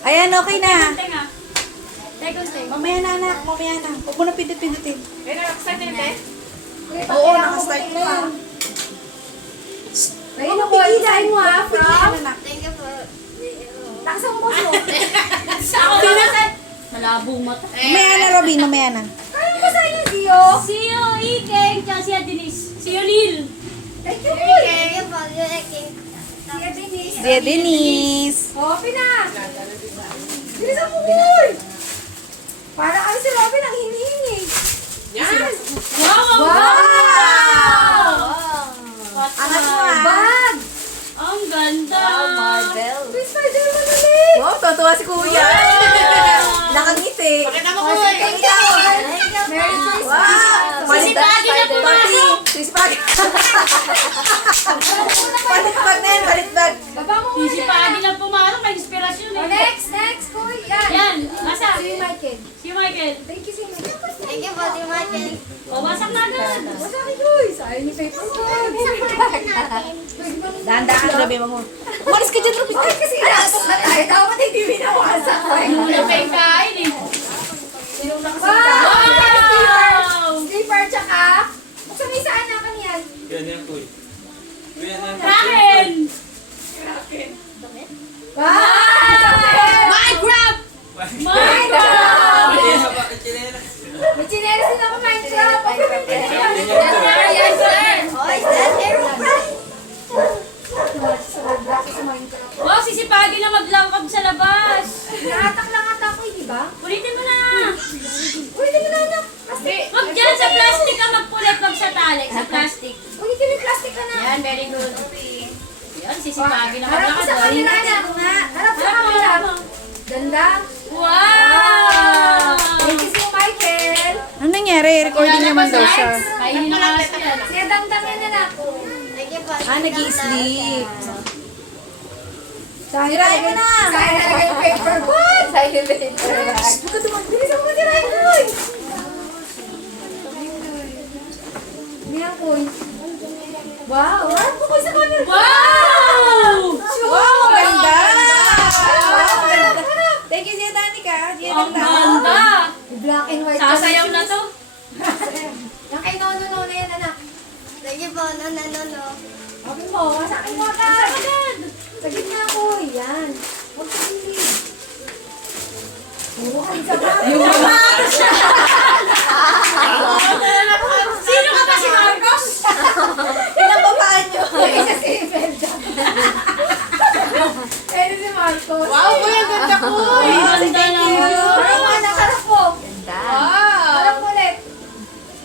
Ayan, okay na. Tenga. Teka. Mamaya na, anak. Mamaya na. Huwag mo na pindut-pindutin. Kaya nakakasal na yun, Oo, nakastart na yan. Ayun mo, idain mo ha, from. Anak. Thank you for... Takasang mo mo. Malabong mata. Mamaya na, Robin. Mamaya na. Kaya mo sa inyo, Dio. Si Ikeng, tsaka si Denise. Si Neil. Thank you, boy. Thank you for your acting. Siya, Denise. Si Denise. Open na. Bilisan mo, boy. Para kami si Robin ang hinihingi. Yan! Wow! Wow! Angat mo, ah. Bag! Ang ganda! May Spider-Man ulit! Wow, tuwa si Kuya. Nakangiti. Pakita mo Oh, ko si Thank you! Merry Christmas! Wow! Sisipagi na pumasok. Sisipagi. Balitbag na yan, balitbag. Baba mo Si muna. Pagi lang pumasok. May inspirasyon Oh, eh. next, Kuy. Yan. Yan. Basa. Si Michael. Si Michael. Thank you, si Michael. Thank you for the market. O, basak na agad. What's up, Kuy? Sayang ni paper bag. Dahan-dahan, Robin mo. Umalis ka dyan, Robin. Bakit kasi inaasok na tayo? Dapat hindi binawasan ko eh. Wala pa yung kain eh. Wow! Slipper, tsaka, buksan mo yung sa anakan yan. Yan yan, Kuy. Yan yan. Kain! Wow! Minecraft! Minecraft! Yan, bakit chinelas? May chinelas din ako Minecraft. Yes, sir! Oh, is that everyone? Wow, sisipagi na maglangkab sa labas. Naatak lang ata ako, di ba? Ulitin mo na. Ulitin mo na, anak. Kasi, Wag dyan sa plastic ka magpulit. Wag sa talik. Sa plastic. ulitin mo yung plastic ka na. Yan, very good. Yan, sisipagi na Harap ko sa maglakad. kanila na. Harap sa kanila. Ganda. Wow! Thank you so Michael. Ano nangyari? Recording naman daw siya. Kainin na nga siya. Siya dangdang yan anak. Thank you for the Nag-i-sleep. Sirain mo na. Sirain na lang yung paper bag. Sirain yung paper bag. Huwag ka tumak. Bilis ako sirain mo. Niyan ko. Wow. Harap ko sa camera. Wow! Wow, ang ganda! Wow, ang ganda. Thank you, Sia Danica. Sia Ang ganda. ganda! Black and white. Sasayaw na to. Yung kay Nono na yan anak. Thank you for no. Okay mo. Masakin mo agad. Sa gitna ko. Yan. Huwag sa gilid. Puro ka rin sa bahay. Sino ka ba si Marcos? Ilang babaan nyo? Isa si Imelda. Ito si Marcos. Wow, boy, ang ganda ko! Ang ganda naman. Harap mo anak. Harap mo. Wow! Harap mo ulit.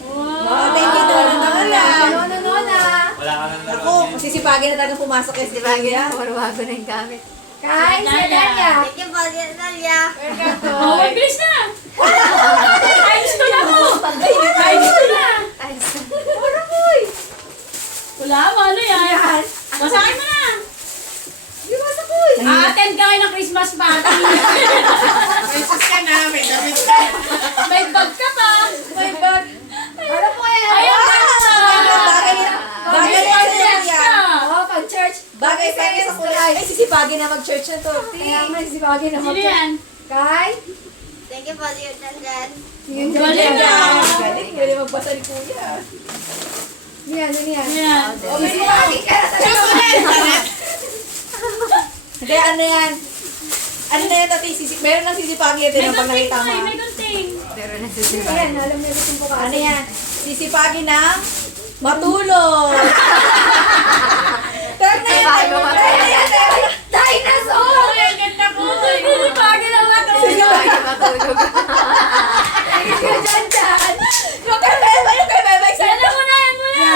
Wow, thank you, Nono. Nona. Wala ka nang Ako, masisipagin na talagang pumasok yung sipagin. Bago na yung gamit. Kay Sedanya. Thank you for the Nalia. Oh, bilis na! Times 2 na mo! Times 2 na! Ano boy? Wala mo, ano yan? Yan. Basahin mo na! Di ba sa boy? A-attend ka ngayon ng Christmas party. May sus ka na, may damit ka. May bag ka pa. May bag. Ano po yan? Ayun na! Bagay sa kuya. Oh, pag church. Bagay sa kuya. Ay, sisipagin na mag-church na to. Kaya man, si Bagay na Sino yan? Kay? Thank you for the Dandan. Yun Galing dyan. ah. Galing, galing magbasa ni kuya. Yan, yan. Yan. O, may Bagay ka na talaga. Hindi, ano yan? Ano na yan, tati? Meron ng sisipagin ito May ng pag gunting nakita ko eh, mo. may gunting. Ayan, alam niyo gusto ko Ano yan? Sisipagin ng matulog. Turn na yan. Dinosaur! Ay, ang ganda ko. Hindi bagay lang matulog. Thank you, Jan. Yung kay Beba, yung kay Beba. Yan mo na, yan mo na.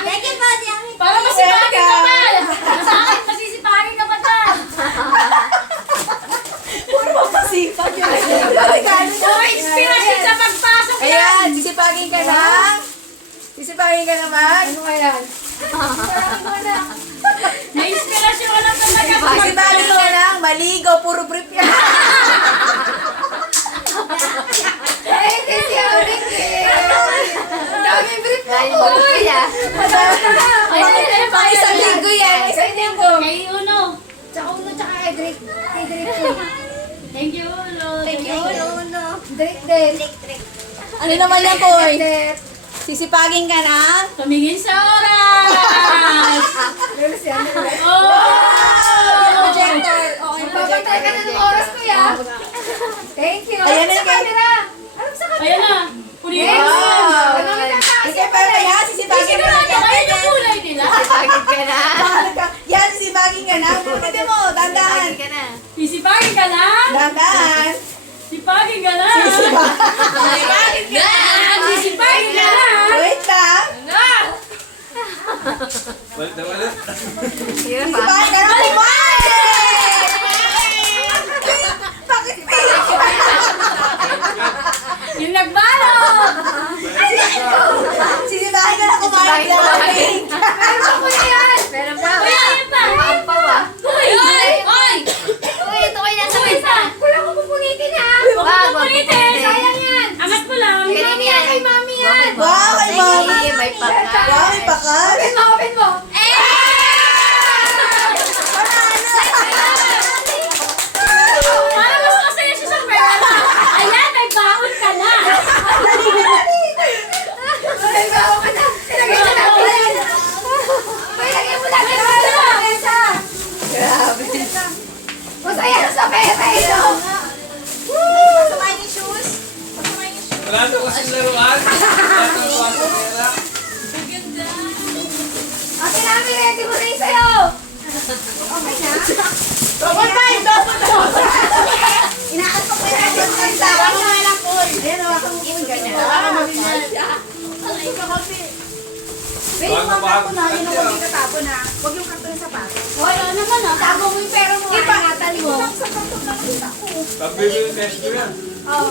Thank you for the Para masipagin ka pa. Sa akin, masisipagin ka pa ta. Puro magpasipag yun. Puro inspirasyon sa pagpasok yan. Ayan, sisipagin ka lang. Sisipagin ka naman. Ano kaya? Parang mo na. May inspirasyon ka lang talaga sa Sisipagin ka pagpasok. lang. Maligo, puro brief yan. Thank you, Ricky. Ang daming brief na ko. Ay, Pang isang linggo yan. Isang linggo. Kay Uno. Tsaka uno, tsaka kay Drake. Kay Drake ko. Thank you, Lord. Thank you, no. Drake din. Electric. Ano naman yan, Koy? Drake. Sisipagin ka na? Tumingin sa oras. Reels yan. Oh! Projector. Okay, Papatay ka na ng oras ko ya. Thank you. Ayan Ano na, sa kay- camera? Ano sa camera? Ayan na. Kunin Yes. mo. Ano nga tataas Ikaw pa kaya? Sisipagin ka Sigurado na. kayo yung kulay nila. Pagod ka na. Yan, sisipagin ka na. Pagkati mo, dandahan. Pagod ka na. Sisipagin ka na. Dandahan. Sipagin ka na. Sisipagin ka na. Sisipagin ka na. Wait lang. Balik na balik. Hirap ah. Sisipagin ka na. Kumain! Bakit Yung nagbalo. sisipagin ka na kumain? Meron ako na yan. Meron pa. Kuya, yun pa. Pampaw ah. Uy! Uy! Uy, ito kayo nasa mesa. Kulang ko pupunitin ha. Huwag Wag, mo wag pulitin. pupunin. Sayang yan. Angat mo lang. Ganun yan. Kay mami yan. Wow, kay mama. Ay, may pagka. Wow, may pakas. Open mo, open mo. Para mas masaya siya sa pera. Ayan, may baon ka na. Ay, bawa ka na. Ilagay mo na. Ilagay mo na. Ilagay mo na. Mesa. Grabe. Masaya na sa pera ito. Pasumain yung shoes. Wala na kasing laruan. Wala na kasing pera. Okay na, Ami, ready mo na yung sayo. Okay na? Double time! Double time! Inaantok ko yung double time sa akin. Tama nga lang, Koy. Ayan, hawakan mo yung ganyan. Pero yung mga karton na, yun ang huwag yung katapon na. Huwag yung karton sa sapatos. Hoy, ano naman ah? Tago mo yung pera mo. Ingatan mo. Sa karton na nakita ko. Pag-bibili test ko yan. Oh.